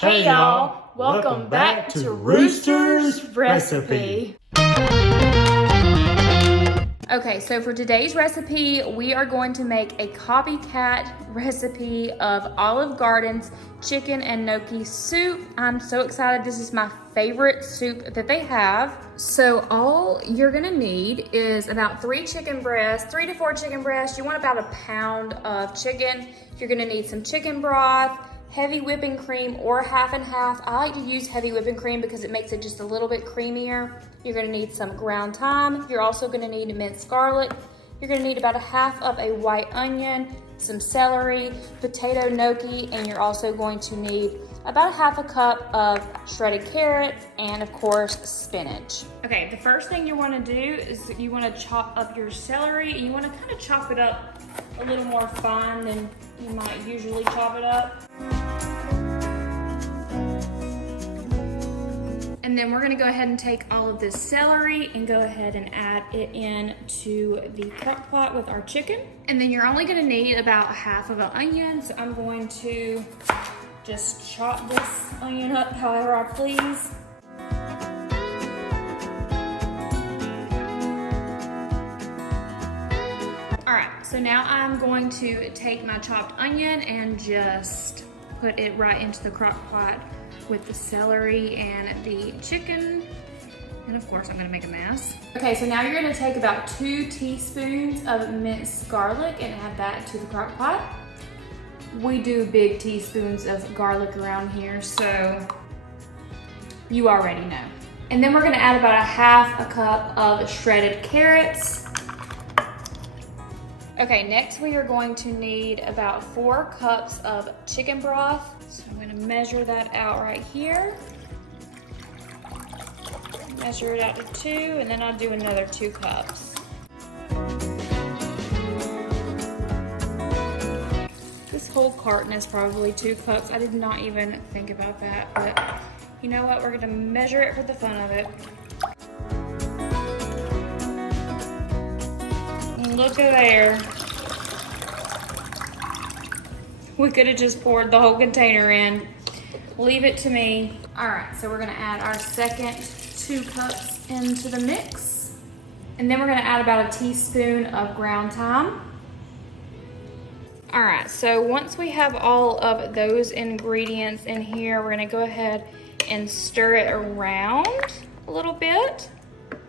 Hey y'all, welcome back to Rooster's Recipe. Okay, so for today's recipe, we are going to make a copycat recipe of Olive Garden's chicken and gnocchi soup. I'm so excited. This is my favorite soup that they have. So all you're gonna need is about 3 to 4 chicken breasts. You want about a pound of chicken. You're gonna need some chicken broth, heavy whipping cream or half and half. I like to use heavy whipping cream because it makes it just a little bit creamier. You're gonna need some ground thyme. You're also gonna need minced garlic. You're gonna need about a half of a white onion, some celery, potato gnocchi, and you're also going to need about a half a cup of shredded carrot and of course spinach. Okay, the first thing you wanna do is you wanna chop up your celery and you wanna kind of chop it up a little more fine than you might usually chop it up. And then we're gonna go ahead and take all of this celery and go ahead and add it in to the crock pot with our chicken. And then you're only gonna need about half of an onion. So I'm going to just chop this onion up however I please. All right, so now I'm going to take my chopped onion and just put it right into the crock pot with the celery and the chicken. And of course, I'm gonna make a mess. Okay, so now you're gonna take about 2 teaspoons of minced garlic and add that to the crock pot. We do big teaspoons of garlic around here, so you already know. And then we're gonna add about a half a cup of shredded carrots. Okay, next we are going to need about 4 cups of chicken broth. So I'm gonna measure that out right here. Measure it out to 2, and then I'll do another 2 cups. This whole carton is probably 2 cups. I did not even think about that, but you know what? We're gonna measure it for the fun of it. Look at there. We could have just poured the whole container in. Leave it to me. All right, so we're gonna add our second 2 cups into the mix. And then we're gonna add about a teaspoon of ground thyme. All right, so once we have all of those ingredients in here, we're gonna go ahead and stir it around a little bit.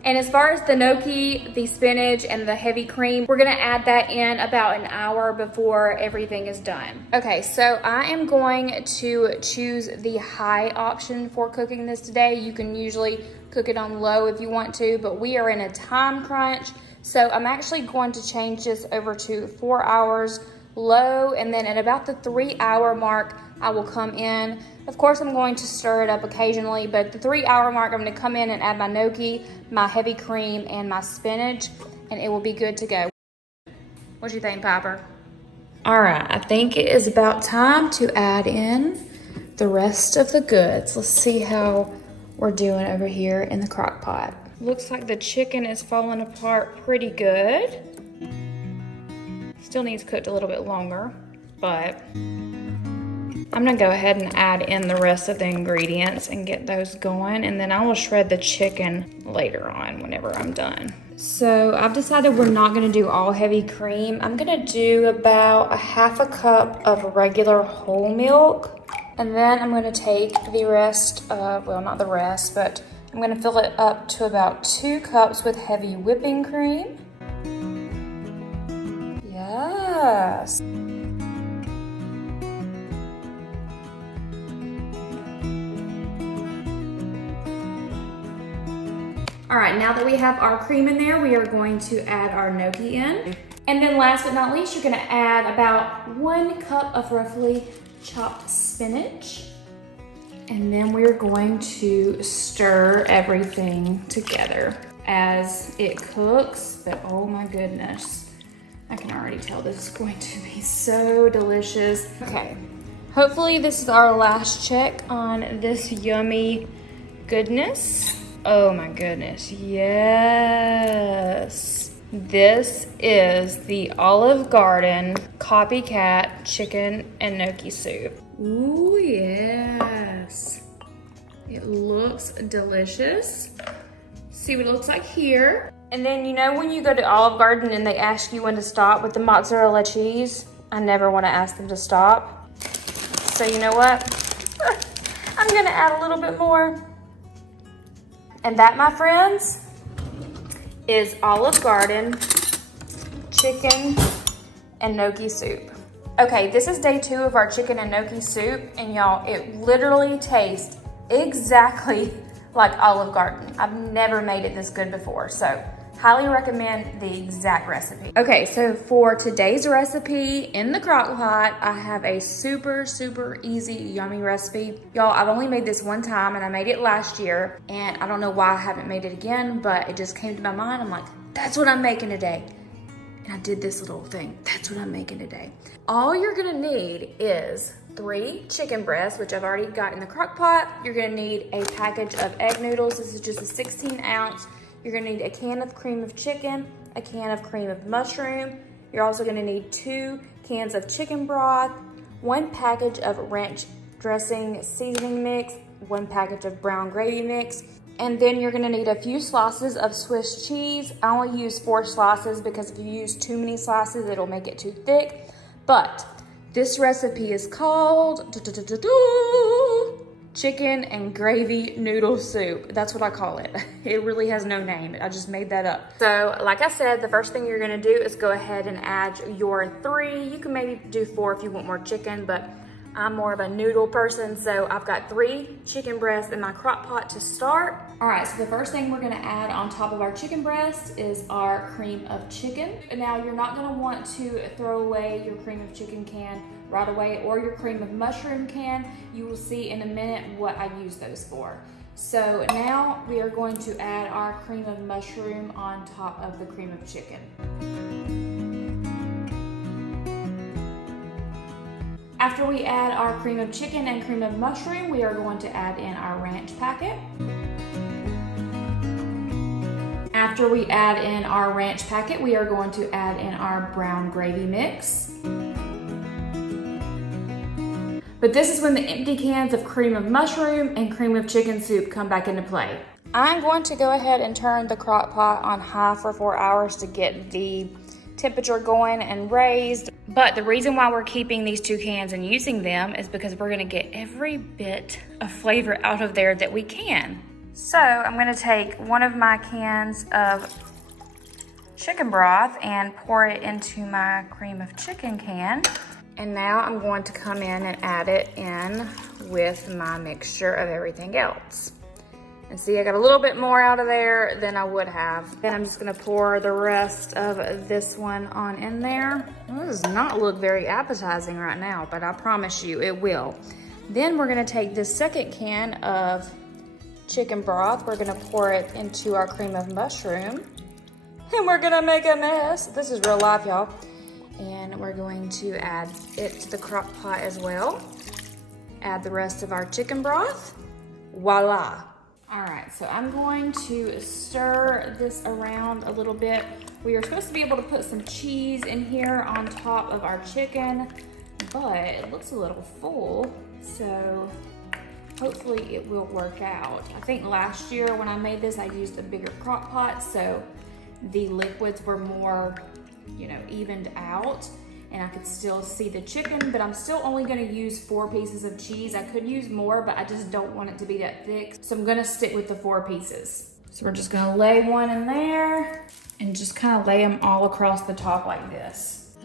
And as far as the gnocchi, the spinach, and the heavy cream, we're gonna add that in about an hour before everything is done. Okay, so I am going to choose the high option for cooking this today. You can usually cook it on low if you want to, but we are in a time crunch. So I'm actually going to change this over to 4 hours low, and then at about the 3-hour mark, I will come in. Of course, I'm going to stir it up occasionally, but at the 3-hour mark, I'm gonna come in and add my gnocchi, my heavy cream, and my spinach, and it will be good to go. What do you think, Piper? All right, I think it is about time to add in the rest of the goods. Let's see how we're doing over here in the crock pot. Looks like the chicken is falling apart pretty good. Still needs cooked a little bit longer, but I'm gonna go ahead and add in the rest of the ingredients and get those going, and then I will shred the chicken later on whenever I'm done. So I've decided we're not gonna do all heavy cream. I'm gonna do about a half a cup of regular whole milk, and then I'm gonna take the rest of, well, not the rest, but I'm gonna fill it up to about 2 cups with heavy whipping cream. Yes. All right, now that we have our cream in there, we are going to add our gnocchi in. And then last but not least, you're gonna add about 1 cup of roughly chopped spinach. And then we're going to stir everything together as it cooks, but oh my goodness. I can already tell this is going to be so delicious. Okay, hopefully this is our last check on this yummy goodness. Oh my goodness, yes. This is the Olive Garden copycat chicken and gnocchi soup. Ooh, yes. looks delicious. See what it looks like here. And then you know when you go to Olive Garden and they ask you when to stop with the mozzarella cheese? I never want to ask them to stop. So you know what? I'm gonna add a little bit more. And that, my friends, is Olive Garden chicken and gnocchi soup. Okay, this is day 2 of our chicken and gnocchi soup, and y'all, it literally tastes exactly like Olive Garden. I've never made it this good before, so highly recommend the exact recipe. Okay, so for today's recipe in the Crockpot, I have a super, super easy, yummy recipe. Y'all, I've only made this one time, and I made it last year, and I don't know why I haven't made it again, but it just came to my mind. I'm like, that's what I'm making today. And I did this little thing. That's what I'm making today. All you're gonna need is 3 chicken breasts, which I've already got in the Crockpot. You're gonna need a package of egg noodles. This is just a 16 ounce. You're gonna need a can of cream of chicken, a can of cream of mushroom. You're also gonna need 2 cans of chicken broth, 1 package of ranch dressing seasoning mix, 1 package of brown gravy mix, and then you're gonna need a few slices of Swiss cheese. I only use 4 slices because if you use too many slices, it'll make it too thick. But this recipe is called chicken and gravy noodle soup. That's what I call it. It really has no name. I just made that up. So like I said, the first thing you're gonna do is go ahead and add your 3. You can maybe do 4 if you want more chicken, but I'm more of a noodle person, so I've got 3 chicken breasts in my crock pot to start. All right, so the first thing we're gonna add on top of our chicken breast is our cream of chicken. Now, you're not gonna want to throw away your cream of chicken can right away or your cream of mushroom can. You will see in a minute what I use those for. So now we are going to add our cream of mushroom on top of the cream of chicken. After we add our cream of chicken and cream of mushroom, we are going to add in our ranch packet. After we add in our ranch packet, we are going to add in our brown gravy mix. But this is when the empty cans of cream of mushroom and cream of chicken soup come back into play. I'm going to go ahead and turn the crock pot on high for 4 hours to get the temperature going and raised. But the reason why we're keeping these 2 cans and using them is because we're gonna get every bit of flavor out of there that we can. So I'm gonna take one of my cans of chicken broth and pour it into my cream of chicken can. And now I'm going to come in and add it in with my mixture of everything else. And see, I got a little bit more out of there than I would have. Then I'm just gonna pour the rest of this one on in there. Well, this does not look very appetizing right now, but I promise you it will. Then we're gonna take this second can of chicken broth. We're gonna pour it into our cream of mushroom. And we're gonna make a mess. This is real life, y'all. And we're going to add it to the crock pot as well. Add the rest of our chicken broth. Voila. All right, so I'm going to stir this around a little bit. We are supposed to be able to put some cheese in here on top of our chicken, but it looks a little full, so hopefully it will work out. I think last year when I made this, I used a bigger crock pot, so the liquids were more, you know, evened out, and I could still see the chicken, but I'm still only gonna use 4 pieces of cheese. I could use more, but I just don't want it to be that thick. So I'm gonna stick with the 4 pieces. So we're just gonna lay one in there and just kind of lay them all across the top like this.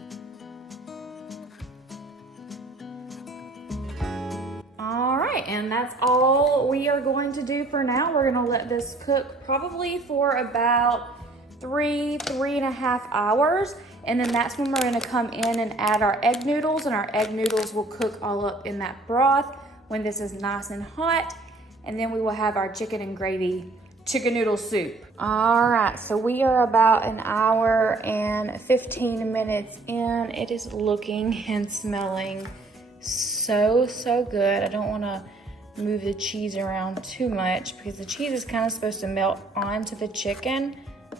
All right, and that's all we are going to do for now. We're gonna let this cook probably for about 3.5 hours. And then that's when we're gonna come in and add our egg noodles, and our egg noodles will cook all up in that broth when this is nice and hot. And then we will have our chicken and gravy chicken noodle soup. All right, so we are about 1 hour and 15 minutes in. It is looking and smelling so good. I don't wanna move the cheese around too much because the cheese is kind of supposed to melt onto the chicken,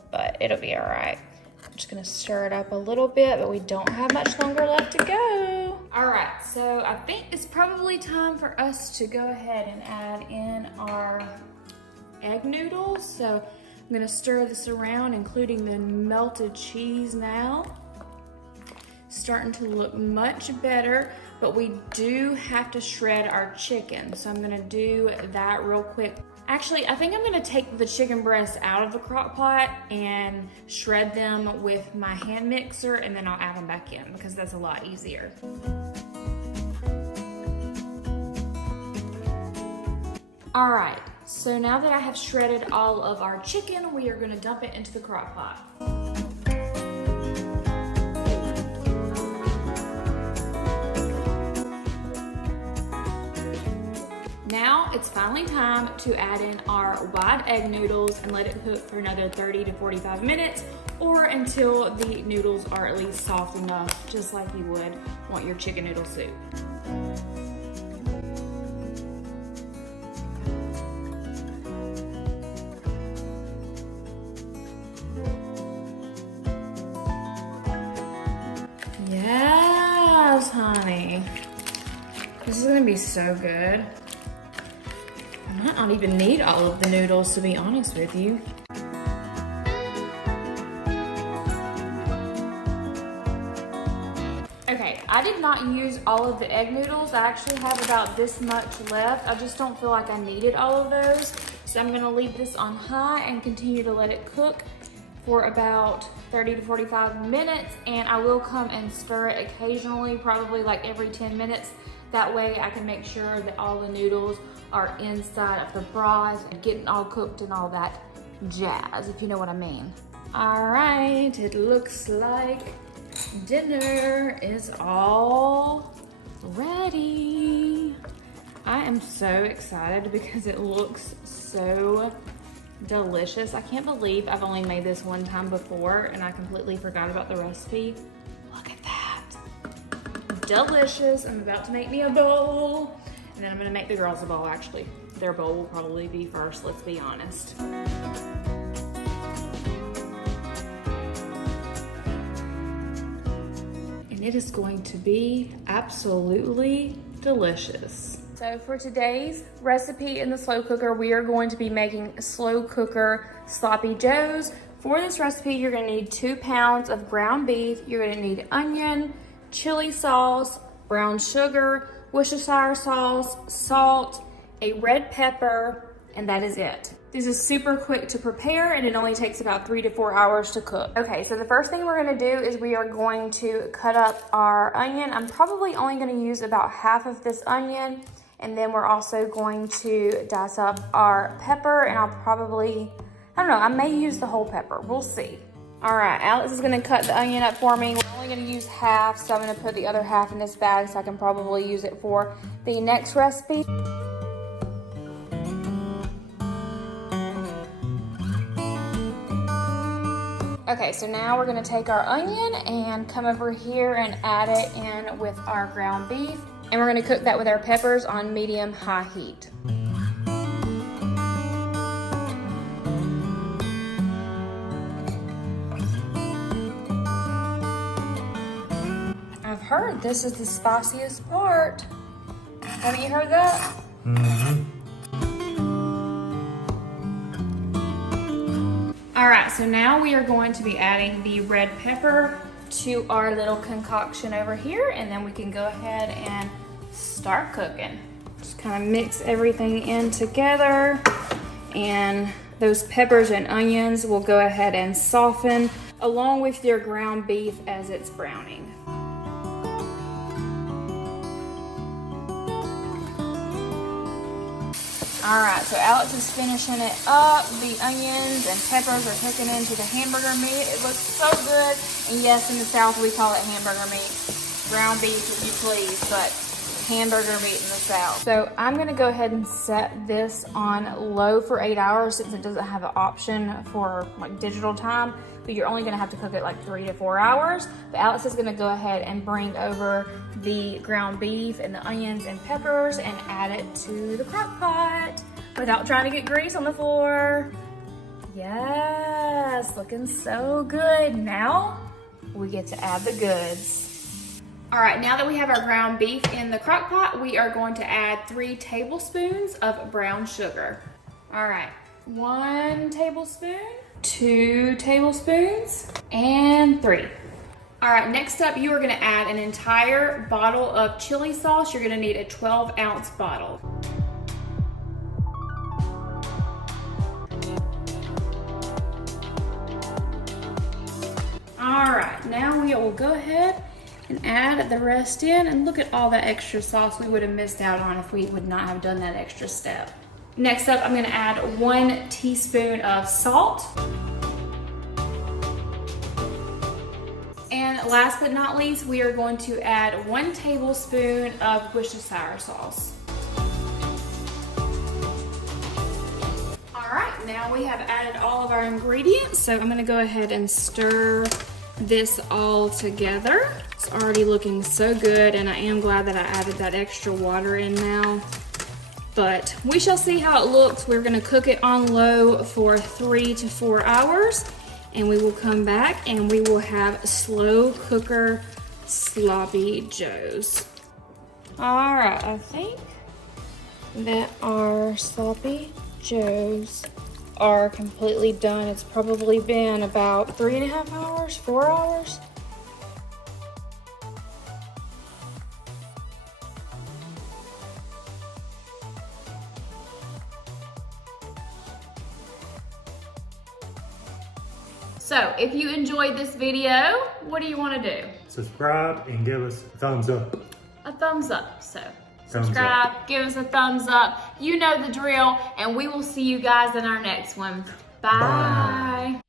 but it'll be all right. I'm just gonna stir it up a little bit, but we don't have much longer left to go. All right, so I think it's probably time for us to go ahead and add in our egg noodles. So I'm gonna stir this around, including the melted cheese now. Starting to look much better, but we do have to shred our chicken. So I'm gonna do that real quick. Actually, I think I'm gonna take the chicken breasts out of the crock pot and shred them with my hand mixer, and then I'll add them back in because that's a lot easier. All right, so now that I have shredded all of our chicken, we are gonna dump it into the crock pot. Now it's finally time to add in our wide egg noodles and let it cook for another 30 to 45 minutes or until the noodles are at least soft enough, just like you would want your chicken noodle soup. Yes, honey. This is gonna be so good. I might not even need all of the noodles, to be honest with you. Okay, I did not use all of the egg noodles. I actually have about this much left. I just don't feel like I needed all of those. So I'm gonna leave this on high and continue to let it cook for about 30 to 45 minutes. And I will come and stir it occasionally, probably like every 10 minutes. That way I can make sure that all the noodles are inside of the broth and getting all cooked and all that jazz, if you know what I mean. All right, it looks like dinner is all ready. I am so excited because it looks so delicious. I can't believe I've only made this one time before and I completely forgot about the recipe. Look at that. Delicious. I'm about to make me a bowl. And then I'm gonna make the girls a bowl, actually. Their bowl will probably be first, let's be honest. And it is going to be absolutely delicious. So for today's recipe in the slow cooker, we are going to be making slow cooker sloppy joes. For this recipe, you're gonna need 2 pounds of ground beef. You're gonna need onion, chili sauce, brown sugar, Worcestershire sauce, salt, a red pepper, and that is it. This is super quick to prepare and it only takes about 3 to 4 hours to cook. Okay, so the first thing we're gonna do is we are going to cut up our onion. I'm probably only gonna use about half of this onion, and then we're also going to dice up our pepper, and I'll probably, I don't know, I may use the whole pepper, we'll see. All right, Alex is gonna cut the onion up for me. We're only gonna use half, so I'm gonna put the other half in this bag so I can probably use it for the next recipe. Okay, so now we're gonna take our onion and come over here and add it in with our ground beef. And we're gonna cook that with our peppers on medium-high heat. I've heard this is the spiciest part. Haven't you heard that? Mm-hmm. All right, so now we are going to be adding the red pepper to our little concoction over here, and then we can go ahead and start cooking. Just kind of mix everything in together, and those peppers and onions will go ahead and soften along with your ground beef as it's browning. All right, so Alex is finishing it up. The onions and peppers are cooking into the hamburger meat. It looks so good. And yes, in the South, we call it hamburger meat. Ground beef, if you please, but hamburger meat in the South. So I'm gonna go ahead and set this on low for 8 hours since it doesn't have an option for like digital time, but you're only gonna have to cook it like 3 to 4 hours. But Alex is gonna go ahead and bring over the ground beef and the onions and peppers and add it to the crock pot without trying to get grease on the floor. Yes, looking so good. Now we get to add the goods. All right, now that we have our ground beef in the crock pot, we are going to add 3 tablespoons of brown sugar. All right, 1 tablespoon, 2 tablespoons, and 3. All right, next up, you are gonna add an entire bottle of chili sauce. You're gonna need a 12-ounce bottle. All right, now we will go ahead and add the rest in, and look at all that extra sauce we would have missed out on if we would not have done that extra step. Next up, I'm gonna add 1 teaspoon of salt. And last but not least, we are going to add 1 tablespoon of Worcestershire sauce. All right, now we have added all of our ingredients, so I'm gonna go ahead and stir this all together. It's already looking so good, and I am glad that I added that extra water in now. But we shall see how it looks. We're gonna cook it on low for 3 to 4 hours, and we will come back and we will have slow cooker sloppy joes. All right, I think that our sloppy joes are completely done. It's probably been about 3.5 hours, 4 hours. So if you enjoyed this video, what do you want to do? Subscribe and give us a thumbs up. A thumbs up. So Thumbs subscribe, up. give us a thumbs up. You know the drill, and we will see you guys in our next one. Bye. Bye.